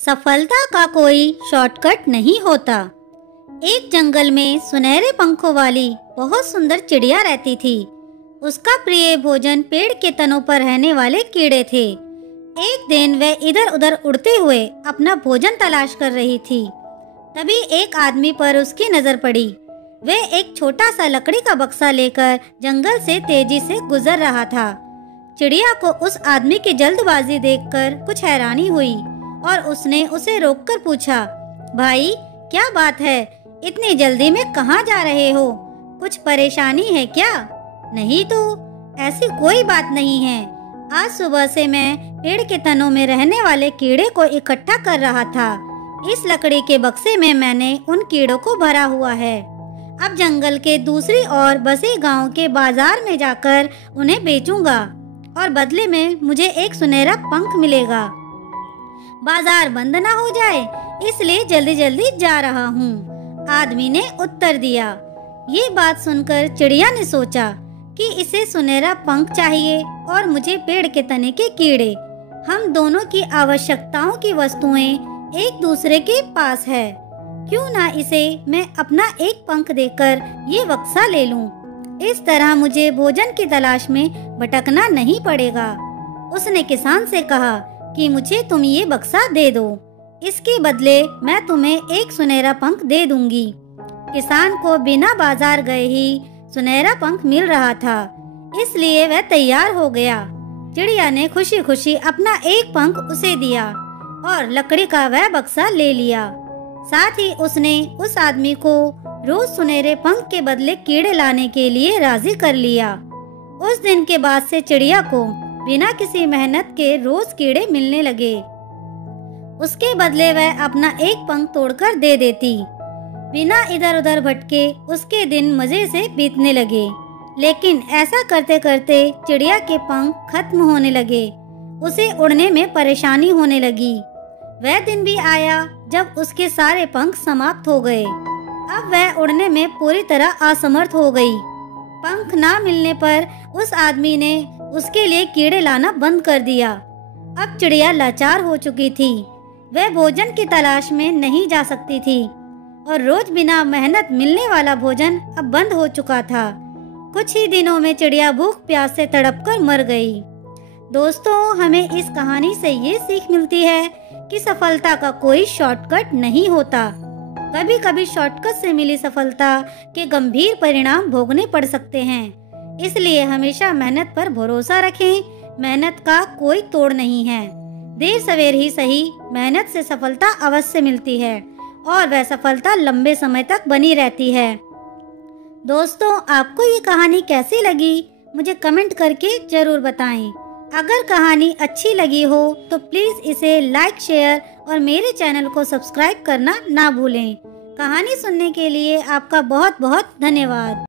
सफलता का कोई शॉर्टकट नहीं होता। एक जंगल में सुनहरे पंखों वाली बहुत सुंदर चिड़िया रहती थी। उसका प्रिय भोजन पेड़ के तनों पर रहने वाले कीड़े थे। एक दिन वह इधर उधर उड़ते हुए अपना भोजन तलाश कर रही थी। तभी एक आदमी पर उसकी नजर पड़ी। वह एक छोटा सा लकड़ी का बक्सा लेकर जंगल से तेजी से गुजर रहा था। चिड़िया को उस आदमी की जल्दबाजी देखकर कुछ हैरानी हुई और उसने उसे रोककर पूछा, भाई क्या बात है, इतनी जल्दी में कहाँ जा रहे हो? कुछ परेशानी है क्या? नहीं तो, ऐसी कोई बात नहीं है। आज सुबह से मैं पेड़ के तनों में रहने वाले कीड़े को इकट्ठा कर रहा था। इस लकड़ी के बक्से में मैंने उन कीड़ों को भरा हुआ है। अब जंगल के दूसरी ओर बसे गांव के बाजार में जाकर उन्हें बेचूंगा और बदले में मुझे एक सुनहरा पंख मिलेगा। बाजार बंद ना हो जाए इसलिए जल्दी जल्दी जा रहा हूँ, आदमी ने उत्तर दिया। ये बात सुनकर चिड़िया ने सोचा कि इसे सुनहरा पंख चाहिए और मुझे पेड़ के तने के कीड़े। हम दोनों की आवश्यकताओं की वस्तुएं एक दूसरे के पास है। क्यों ना इसे मैं अपना एक पंख देकर ये बक्सा ले लूं। इस तरह मुझे भोजन की तलाश में भटकना नहीं पड़ेगा। उसने किसान से कहा कि मुझे तुम ये बक्सा दे दो, इसके बदले मैं तुम्हें एक सुनहरा पंख दे दूंगी। किसान को बिना बाजार गए ही सुनहरा पंख मिल रहा था, इसलिए वह तैयार हो गया। चिड़िया ने खुशी खुशी अपना एक पंख उसे दिया और लकड़ी का वह बक्सा ले लिया। साथ ही उसने उस आदमी को रोज सुनहरे पंख के बदले कीड़े लाने के लिए राजी कर लिया। उस दिन के बाद से चिड़िया को बिना किसी मेहनत के रोज कीड़े मिलने लगे। उसके बदले वह अपना एक पंख तोड़कर दे देती। बिना इधर उधर भटके उसके दिन मजे से बीतने लगे। लेकिन ऐसा करते करते चिड़िया के पंख खत्म होने लगे। उसे उड़ने में परेशानी होने लगी। वह दिन भी आया जब उसके सारे पंख समाप्त हो गए। अब वह उड़ने में पूरी तरह असमर्थ हो गई। पंख ना मिलने पर उस आदमी ने उसके लिए कीड़े लाना बंद कर दिया। अब चिड़िया लाचार हो चुकी थी। वह भोजन की तलाश में नहीं जा सकती थी और रोज बिना मेहनत मिलने वाला भोजन अब बंद हो चुका था। कुछ ही दिनों में चिड़िया भूख प्यास से तड़पकर मर गई। दोस्तों, हमें इस कहानी से ये सीख मिलती है कि सफलता का कोई शॉर्टकट नहीं होता। कभी कभी शॉर्टकट से मिली सफलता के गंभीर परिणाम भोगने पड़ सकते हैं। इसलिए हमेशा मेहनत पर भरोसा रखें। मेहनत का कोई तोड़ नहीं है। देर सवेर ही सही, मेहनत से सफलता अवश्य मिलती है और वह सफलता लंबे समय तक बनी रहती है। दोस्तों, आपको ये कहानी कैसी लगी मुझे कमेंट करके जरूर बताएं। अगर कहानी अच्छी लगी हो तो प्लीज़ इसे लाइक, शेयर और मेरे चैनल को सब्सक्राइब करना ना भूलें। कहानी सुनने के लिए आपका बहुत बहुत धन्यवाद।